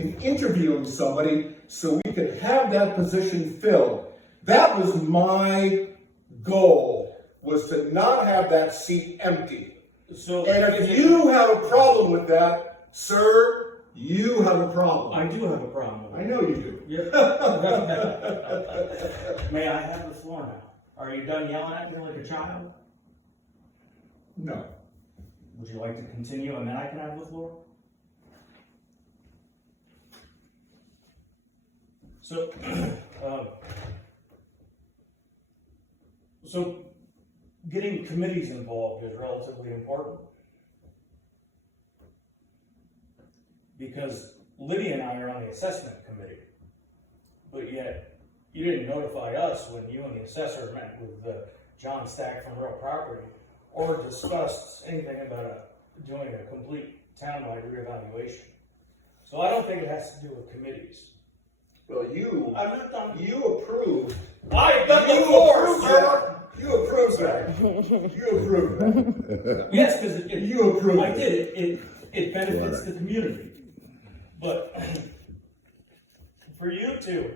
interviewing somebody so we could have that position filled. That was my goal, was to not have that seat empty. So, And if you have a problem with that, sir, you have a problem. I do have a problem with I know you do. it. May I have the floor now? Are you done yelling at me like a child? No. Would you like to continue and then I can have the floor? So, so getting committees involved is relatively important. Because Lydia and I are on the assessment committee, but yet you didn't notify us when you and the assessor met with John Stack from Real Property or discussed anything about doing a complete townwide reevaluation. So I don't think it has to do with committees. Well, you I'm not done. You approved. I've done the floor, sir. You approved that. You approved that. Yes, because You approved I it. did. It benefits the community. But for you to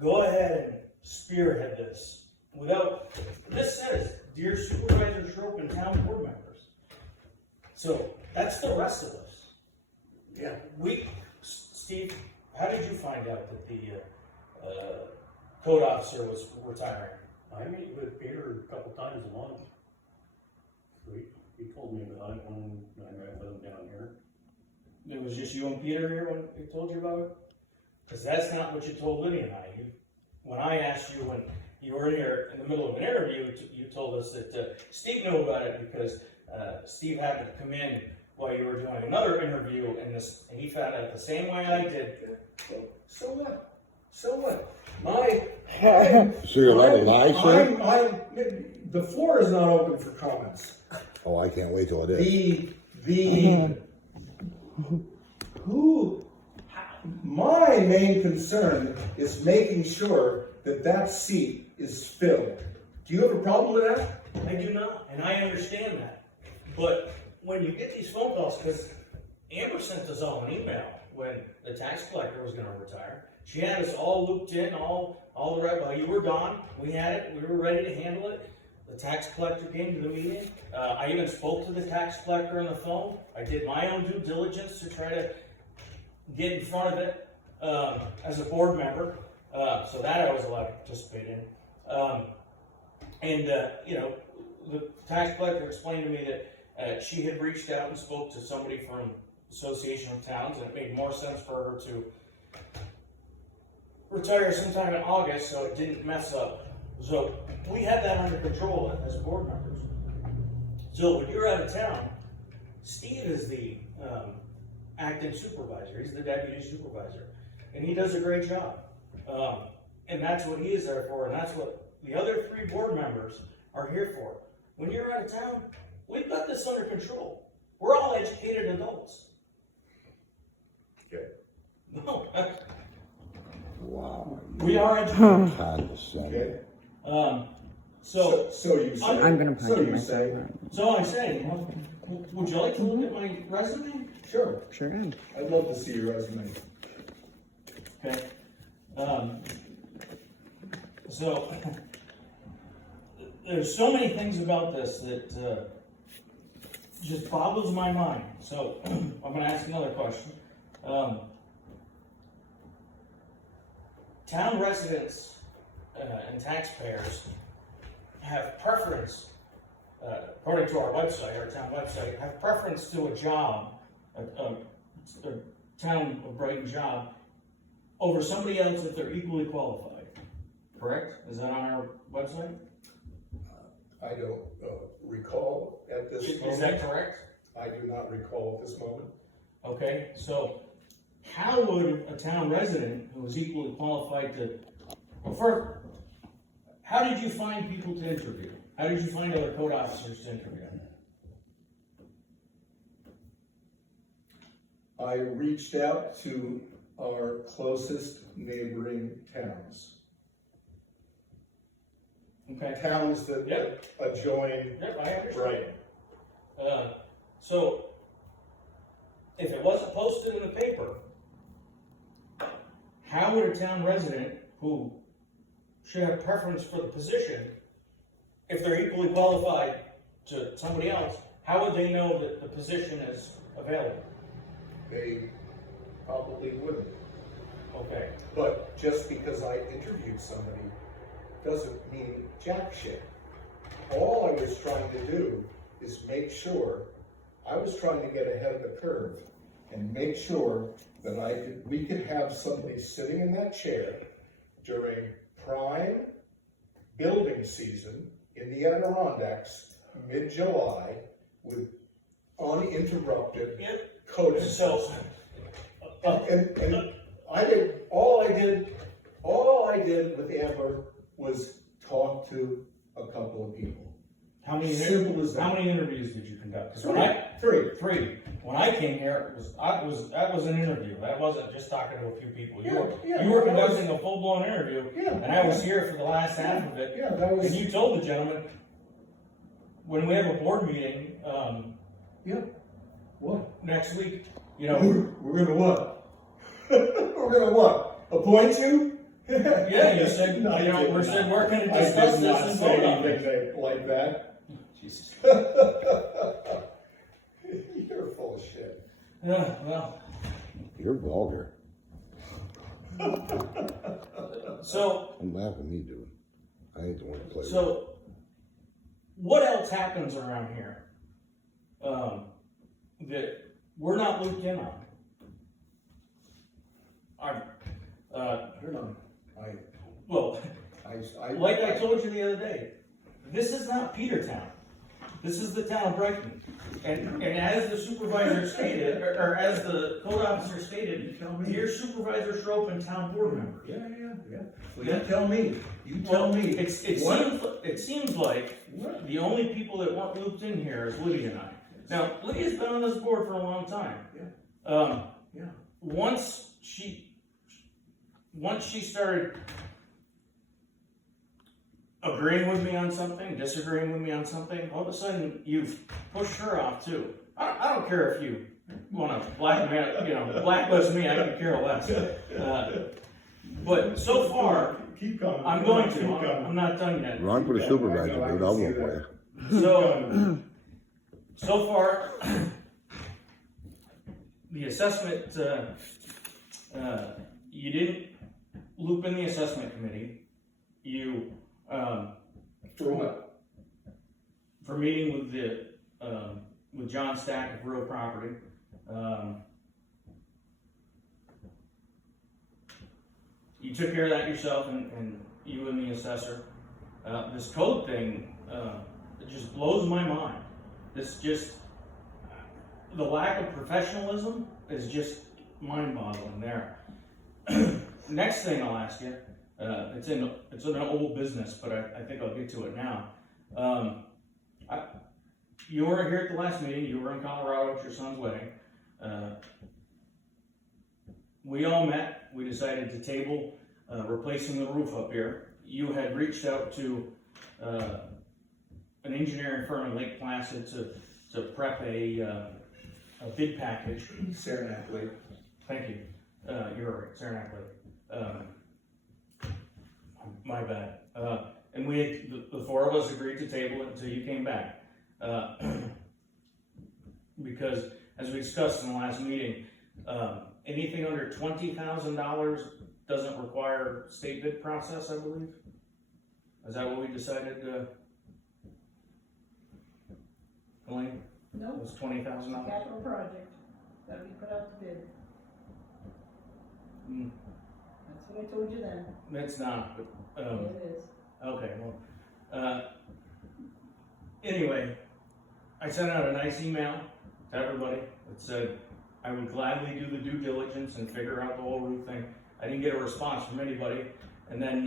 go ahead and spearhead this without, this says, dear Supervisor Schroep and town board members. So that's the rest of us. Yeah. Steve, how did you find out that the code officer was retiring? I meet with Peter a couple times a month. So he told me about it when I met with him down here. It was just you and Peter here when he told you about it? Because that's not what you told Lydia and I. When I asked you when you were here in the middle of an interview, you told us that Steve knew about it because Steve happened to come in while you were doing another interview, and he found out the same way I did. So what? So what? So you're allowed to lie, sir? The floor is not open for comments. Oh, I can't wait till it is. My main concern is making sure that that seat is filled. Do you have a problem with that? I do not, and I understand that. But when you get these phone calls, because Amber sent us all an email when the tax collector was going to retire. She had us all looped in, all the right while you were gone. We had it. We were ready to handle it. The tax collector came to the meeting. I even spoke to the tax collector on the phone. I did my own due diligence to try to get in front of it as a board member. So that I was allowed to participate in. The tax collector explained to me that she had reached out and spoke to somebody from Association of Towns, and it made more sense for her to retire sometime in August so it didn't mess up. So we had that under control as board members. So when you're out of town, Steve is the acting supervisor. He's the deputy supervisor. And he does a great job. And that's what he is there for, and that's what the other 3 board members are here for. When you're out of town, we've got this under control. We're all educated adults. Okay. No, Wow. we are educated. Condescending. Okay. So you say. I'm going to So punch you you say. So I'm saying, would you like to look at my resume? Sure. Sure am. I'd love to see your resume. Okay. So there's so many things about this that just boggles my mind. So I'm going to ask another question. Town residents and taxpayers have preference, according to our website, our town website, have preference to a job, a town of Brighton job, over somebody else if they're equally qualified. Correct? Is that on our website? I don't recall at this moment. Is that correct? I do not recall at this moment. Okay, so how would a town resident who is equally qualified to, well, first, how did you find people to interview? How did you find other code officers to interview? I reached out to our closest neighboring towns. Okay. Towns that Yep. adjoin Yep, I understand. Brighton. So, if it wasn't posted in the paper, how would a town resident who should have preference for the position, if they're equally qualified to somebody else, how would they know that the position is available? They probably wouldn't. Okay. But just because I interviewed somebody doesn't mean jack shit. All I was trying to do is make sure, I was trying to get ahead of the curve and make sure that we could have somebody sitting in that chair during prime building season in the Adirondacks, mid-July, with uninterrupted code enforcement. And all I did with Amber was talk to a couple of people. Simple as that. How many interviews did you conduct? 'Cause Three. Three. When I came here, that was an interview. That wasn't just talking to a few people. You were conducting a full-blown interview, and I was here for the last half of it. Yeah, that was. And you told the gentleman, when we have a board meeting, What? next week, We're gonna what? We're gonna what? Appoint you? yeah, you said, No, we're going to I discuss did this not and say vote on it. anything like that. Jesus. You're full of shit. Yeah, well, You're vulgar. so, I'm laughing at me, dude. I ain't the one to play with. So, what else happens around here that we're not looped in on? I don't know. Well, like I told you the other day, this is not Petertown. This is the town of Brighton. And as the supervisor stated, or as the code officer stated, your supervisors show up and town board members. Yeah. Well, you tell me. It seems like the only people that weren't looped in here is Lydia and I. Now, Lydia's been on this board for a long time. Yeah. Once she started agreeing with me on something, disagreeing with me on something, all of a sudden you've pushed her off too. I don't care if you want to blacklist me, I could care less. But so far, Keep coming. I'm going to. I'm not done yet. Run for the supervisor, dude. I'll vote for you. So far, the assessment, you didn't loop in the assessment committee. You, For what? for meeting with with John Stack of Real Property. You took care of that yourself, and you and the assessor. This code thing, it just blows my mind. The lack of professionalism is just mind-boggling there. Next thing I'll ask you, it's in an old business, but I think I'll get to it now. You were here at the last meeting. You were in Colorado at your son's wedding. We all met. We decided to table replacing the roof up here. You had reached out to an engineering firm in Lake Placid to prep a bid package. Saranac Lake. Thank you. You're right, Saranac Lake. My bad. And the four of us agreed to table it until you came back. Because, as we discussed in the last meeting, anything under $20,000 doesn't require state bid process, I believe. Is that what we decided, Elaine? No, It was $20,000? capital project, gotta be put out to bid. That's what I told you then. It's not, but, It is. okay, well, anyway, I sent out a nice email to everybody that said I would gladly do the due diligence and figure out the whole roof thing. I didn't get a response from anybody. And then,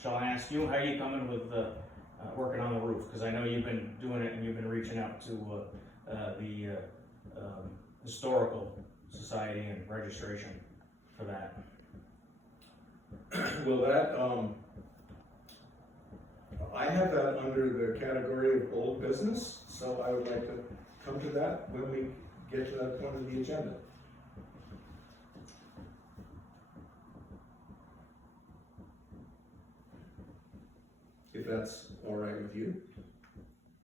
shall I ask you, how are you coming with working on the roof? Because I know you've been doing it and you've been reaching out to the Historical Society and registration for that. Well, that, I have that under the category of old business, so I would like to come to that when we get to that point of the agenda. that's all right with you.